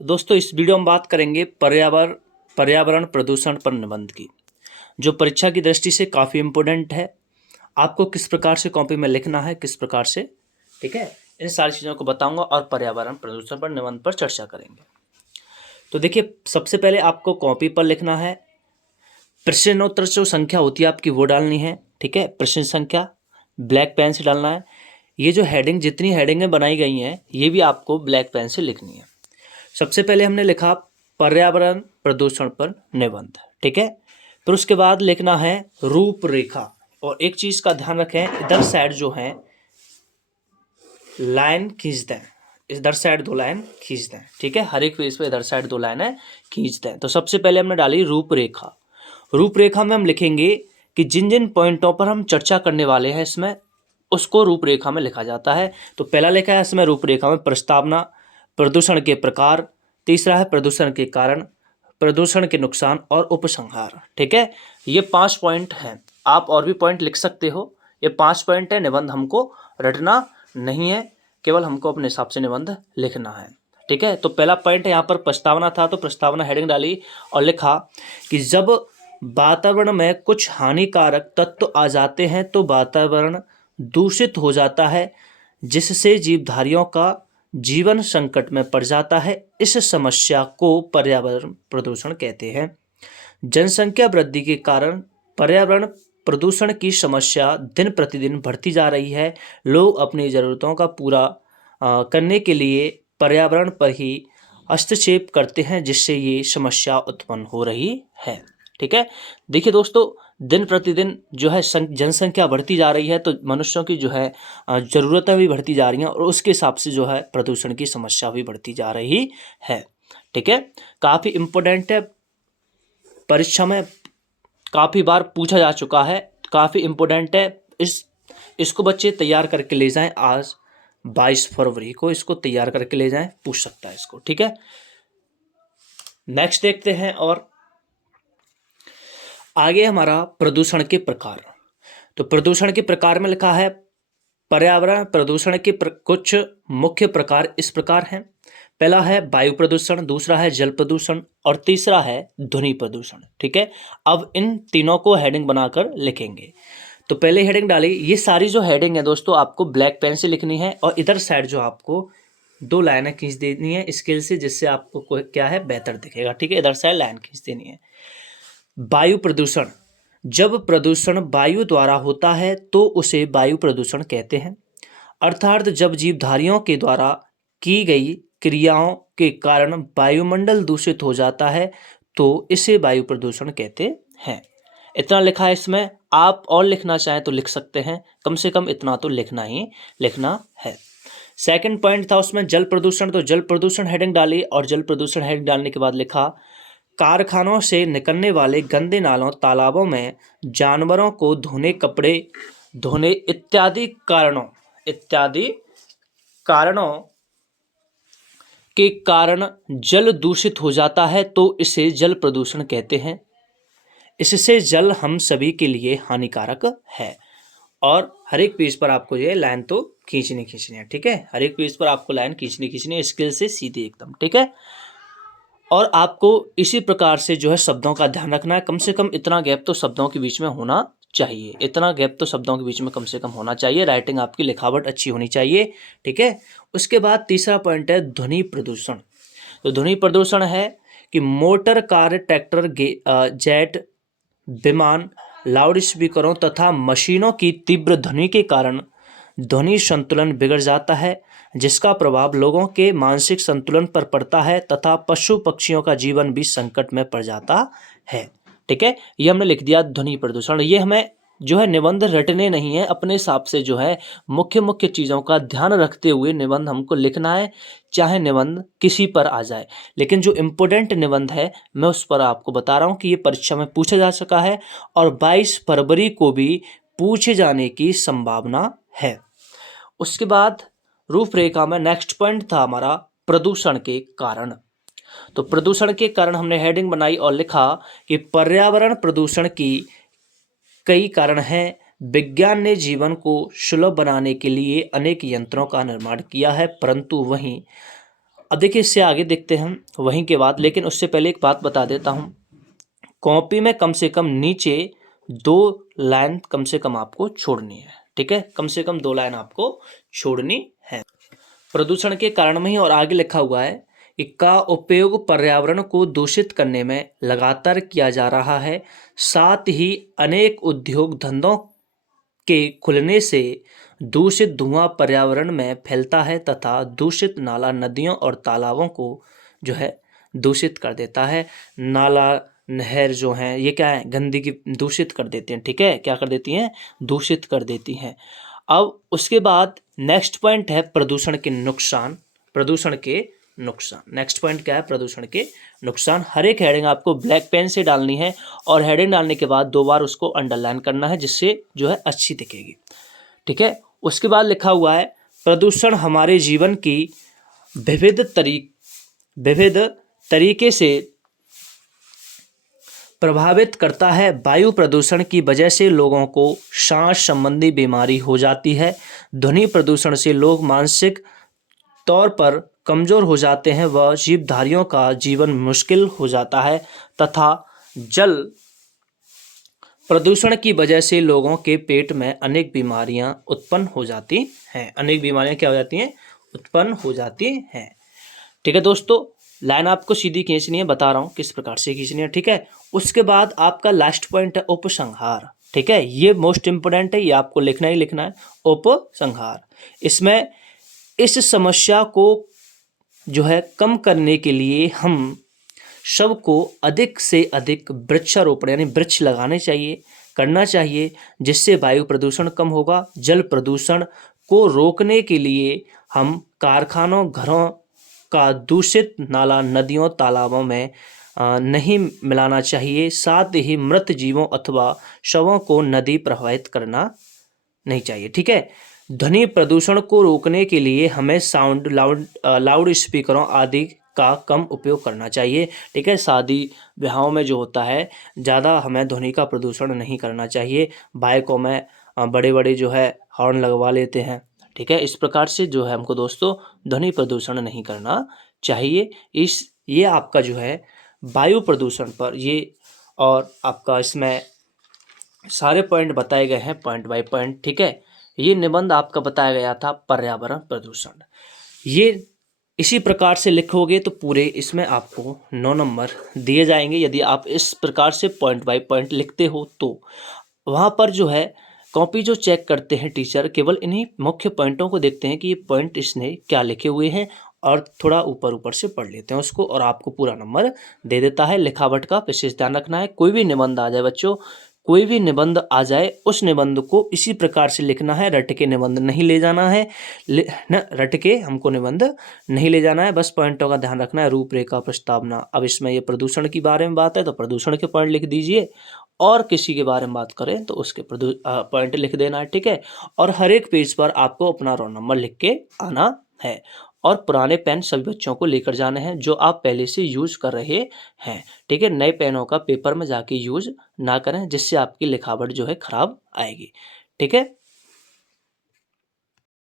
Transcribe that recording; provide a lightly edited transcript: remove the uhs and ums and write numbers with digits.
दोस्तों इस वीडियो में बात करेंगे पर्यावरण प्रदूषण पर निबंध की, जो परीक्षा की दृष्टि से काफ़ी इम्पोर्टेंट है। आपको किस प्रकार से कॉपी में लिखना है, किस प्रकार से, ठीक है, इन सारी चीज़ों को बताऊंगा और पर्यावरण प्रदूषण पर निबंध पर चर्चा करेंगे। तो देखिए, सबसे पहले आपको कॉपी पर लिखना है, प्रश्नोत्तर जो संख्या होती है आपकी वो डालनी है, ठीक है, प्रश्न संख्या ब्लैक पेन से डालना है। ये जो हेडिंग, जितनी हेडिंगें बनाई गई हैं ये भी आपको ब्लैक पेन से लिखनी है। सबसे पहले हमने लिखा पर्यावरण प्रदूषण पर निबंध, ठीक है। फिर उसके बाद लिखना है रूपरेखा। और एक चीज़ का ध्यान रखें, इधर साइड जो है लाइन खींच दें, इधर साइड 2 लाइन खींच दें, ठीक है। हर एक पेज पे इधर साइड 2 लाइनें खींच दें। तो सबसे पहले हमने डाली रूपरेखा। रूपरेखा में हम लिखेंगे कि जिन जिन पॉइंटों पर हम चर्चा करने वाले हैं इसमें, उसको रूपरेखा में लिखा जाता है। तो पहला लिखा है इसमें रूपरेखा में प्रस्तावना, प्रदूषण के प्रकार, तीसरा है प्रदूषण के कारण, प्रदूषण के नुकसान और उपसंहार, ठीक है। ये 5 पॉइंट हैं। आप और भी पॉइंट लिख सकते हो। ये 5 पॉइंट है, निबंध हमको रटना नहीं है, केवल हमको अपने हिसाब से निबंध लिखना है, ठीक है। तो पहला पॉइंट यहाँ पर प्रस्तावना था, तो प्रस्तावना हेडिंग डाली और लिखा कि जब वातावरण में कुछ हानिकारक तत्व आ जाते हैं तो वातावरण दूषित हो जाता है, जिससे जीवधारियों का जीवन संकट में पड़ जाता है। इस समस्या को पर्यावरण प्रदूषण कहते हैं। जनसंख्या वृद्धि के कारण पर्यावरण प्रदूषण की समस्या दिन प्रतिदिन बढ़ती जा रही है। लोग अपनी ज़रूरतों का पूरा करने के लिए पर्यावरण पर ही हस्तक्षेप करते हैं, जिससे ये समस्या उत्पन्न हो रही है, ठीक है। देखिए दोस्तों, दिन प्रतिदिन जो है जनसंख्या बढ़ती जा रही है, तो मनुष्यों की जो है ज़रूरतें भी बढ़ती जा रही हैं और उसके हिसाब से जो है प्रदूषण की समस्या भी बढ़ती जा रही है, ठीक है। काफ़ी इम्पोर्टेंट है, परीक्षा में काफ़ी बार पूछा जा चुका है, काफ़ी इम्पोर्टेंट है। इसको बच्चे तैयार करके ले जाएं। आज 22 फरवरी को इसको तैयार करके ले जाएं, पूछ सकता है इसको, ठीक है। नेक्स्ट देखते हैं और आगे हमारा प्रदूषण के प्रकार। तो प्रदूषण के प्रकार में लिखा है पर्यावरण प्रदूषण के कुछ मुख्य प्रकार इस प्रकार हैं। पहला है वायु प्रदूषण, दूसरा है जल प्रदूषण और तीसरा है ध्वनि प्रदूषण, ठीक है। अब इन तीनों को हेडिंग बनाकर लिखेंगे। तो पहले हेडिंग डाली, ये सारी जो हेडिंग है दोस्तों आपको ब्लैक पेन से लिखनी है और इधर साइड जो आपको 2 लाइनें खींच देनी है स्केल से, जिससे आपको क्या है बेहतर दिखेगा, ठीक है। इधर साइड लाइन खींच देनी है। वायु प्रदूषण, जब प्रदूषण वायु द्वारा होता है तो उसे वायु प्रदूषण कहते हैं। अर्थात जब जीवधारियों के द्वारा की गई क्रियाओं के कारण वायुमंडल दूषित हो जाता है तो इसे वायु प्रदूषण कहते हैं। इतना लिखा है इसमें। आप और लिखना चाहें तो लिख सकते हैं, कम से कम इतना तो लिखना ही लिखना है। सेकंड पॉइंट था उसमें जल प्रदूषण। तो जल प्रदूषण हेडिंग डाली और जल प्रदूषण हेडिंग डालने के बाद लिखा कारखानों से निकलने वाले गंदे नालों, तालाबों में जानवरों को धोने, कपड़े धोने इत्यादि कारणों के कारण जल दूषित हो जाता है तो इसे जल प्रदूषण कहते हैं। इससे जल हम सभी के लिए हानिकारक है। और हर एक पेज पर आपको ये लाइन तो खींचनी है, ठीक है। हर एक पेज पर आपको लाइन खींचनी है स्केल से सीधे एकदम, ठीक है। और आपको इसी प्रकार से जो है शब्दों का ध्यान रखना है। कम से कम इतना गैप तो शब्दों के बीच में होना चाहिए, इतना गैप तो शब्दों के बीच में कम से कम होना चाहिए। राइटिंग आपकी, लिखावट अच्छी होनी चाहिए, ठीक है। उसके बाद तीसरा पॉइंट है ध्वनि प्रदूषण। तो ध्वनि प्रदूषण है कि मोटर, कार, ट्रैक्टर, जेट, विमान, लाउड स्पीकरों तथा मशीनों की तीव्र ध्वनि के कारण ध्वनि संतुलन बिगड़ जाता है, जिसका प्रभाव लोगों के मानसिक संतुलन पर पड़ता है तथा पशु पक्षियों का जीवन भी संकट में पड़ जाता है, ठीक है। ये हमने लिख दिया ध्वनि प्रदूषण। ये हमें जो है निबंध रटने नहीं है, अपने हिसाब से जो है मुख्य मुख्य चीज़ों का ध्यान रखते हुए निबंध हमको लिखना है, चाहे निबंध किसी पर आ जाए। लेकिन जो इम्पोर्टेंट निबंध है मैं उस पर आपको बता रहा हूँ कि ये परीक्षा में पूछा जा सका है और 22 फरवरी को भी पूछे जाने की संभावना है। उसके बाद रूपरेखा में नेक्स्ट पॉइंट था हमारा प्रदूषण के कारण। तो प्रदूषण के कारण हमने हेडिंग बनाई और लिखा कि पर्यावरण प्रदूषण की कई कारण हैं। विज्ञान ने जीवन को सुलभ बनाने के लिए अनेक यंत्रों का निर्माण किया है, परंतु वहीं अब देखिए इससे आगे देखते हैं हम वहीं के बाद, लेकिन उससे पहले एक बात बता देता हूँ। कॉपी में कम से कम नीचे 2 लाइन कम से कम आपको छोड़नी है, ठीक है, कम से कम 2 लाइन आपको छोड़नी है। प्रदूषण के कारण में ही और आगे लिखा हुआ है कि का उपयोग पर्यावरण को दूषित करने में लगातार किया जा रहा है। साथ ही अनेक उद्योग धंधों के खुलने से दूषित धुआं पर्यावरण में फैलता है तथा दूषित नाला नदियों और तालाबों को जो है दूषित कर देता है। नाला नहर जो हैं ये क्या है, गंदगी दूषित कर देते हैं, ठीक है, क्या कर देती हैं, दूषित कर देती हैं। अब उसके बाद नेक्स्ट पॉइंट है प्रदूषण के नुकसान। प्रदूषण के नुकसान, नेक्स्ट पॉइंट क्या है, प्रदूषण के नुकसान। हर एक हेडिंग आपको ब्लैक पेन से डालनी है और हेडिंग डालने के बाद 2 बार उसको अंडरलाइन करना है, जिससे जो है अच्छी दिखेगी, ठीक है। उसके बाद लिखा हुआ है प्रदूषण हमारे जीवन की विविध तरीके से प्रभावित करता है। वायु प्रदूषण की वजह से लोगों को सांस संबंधी बीमारी हो जाती है। ध्वनि प्रदूषण से लोग मानसिक तौर पर कमजोर हो जाते हैं व जीवधारियों का जीवन मुश्किल हो जाता है तथा जल प्रदूषण की वजह से लोगों के पेट में अनेक बीमारियां उत्पन्न हो जाती हैं। अनेक बीमारियां क्या हो जाती हैं, उत्पन्न हो जाती हैं, ठीक है दोस्तों। लाइन आपको सीधी खींचनी है, बता रहा हूँ किस प्रकार से खींचनी है, ठीक है। उसके बाद आपका लास्ट पॉइंट है उपसंहार, ठीक है, ये मोस्ट इंपोर्टेंट है, ये आपको लिखना ही लिखना है, उपसंहार। इसमें इस समस्या को जो है कम करने के लिए हम सबको अधिक से अधिक वृक्षारोपण यानी वृक्ष लगाने चाहिए, करना चाहिए, जिससे वायु प्रदूषण कम होगा। जल प्रदूषण को रोकने के लिए हम कारखानों, घरों का दूषित नाला नदियों तालाबों में नहीं मिलाना चाहिए। साथ ही मृत जीवों अथवा शवों को नदी प्रवाहित करना नहीं चाहिए, ठीक है। ध्वनि प्रदूषण को रोकने के लिए हमें लाउड स्पीकरों आदि का कम उपयोग करना चाहिए, ठीक है। शादी ब्याहों में जो होता है ज़्यादा हमें ध्वनि का प्रदूषण नहीं करना चाहिए। बाइकों में बड़े बड़े जो है हॉर्न लगवा लेते हैं, ठीक है। इस प्रकार से जो है हमको दोस्तों ध्वनि प्रदूषण नहीं करना चाहिए। ये आपका जो है वायु प्रदूषण पर ये और आपका इसमें सारे पॉइंट बताए गए हैं पॉइंट बाय पॉइंट, ठीक है। ये निबंध आपका बताया गया था पर्यावरण प्रदूषण। ये इसी प्रकार से लिखोगे तो पूरे इसमें आपको 9 नंबर दिए जाएंगे यदि आप इस प्रकार से पॉइंट बाय पॉइंट लिखते हो तो। वहाँ पर जो है कॉपी जो चेक करते हैं टीचर केवल इन्हीं मुख्य पॉइंटों को देखते हैं कि ये पॉइंट इसने क्या लिखे हुए हैं और थोड़ा ऊपर ऊपर से पढ़ लेते हैं उसको और आपको पूरा नंबर दे देता है। लिखावट का विशेष ध्यान रखना है। कोई भी निबंध आ जाए बच्चों, कोई भी निबंध आ जाए उस निबंध को इसी प्रकार से लिखना है। रट के निबंध नहीं ले जाना है, रट के हमको निबंध नहीं ले जाना है, बस पॉइंटों का ध्यान रखना है। रूपरेखा, प्रस्तावना। अब इसमें ये प्रदूषण की बारे में बात है तो प्रदूषण के पॉइंट लिख दीजिए और किसी के बारे में बात करें तो उसके पॉइंट लिख देना है, ठीक है। और हर एक पेज पर आपको अपना रोल नंबर लिख के आना है और पुराने पेन सभी बच्चों को लेकर जाने हैं जो आप पहले से यूज कर रहे हैं, ठीक है। नए पेनों का पेपर में जाके यूज ना करें जिससे आपकी लिखावट जो है खराब आएगी, ठीक है।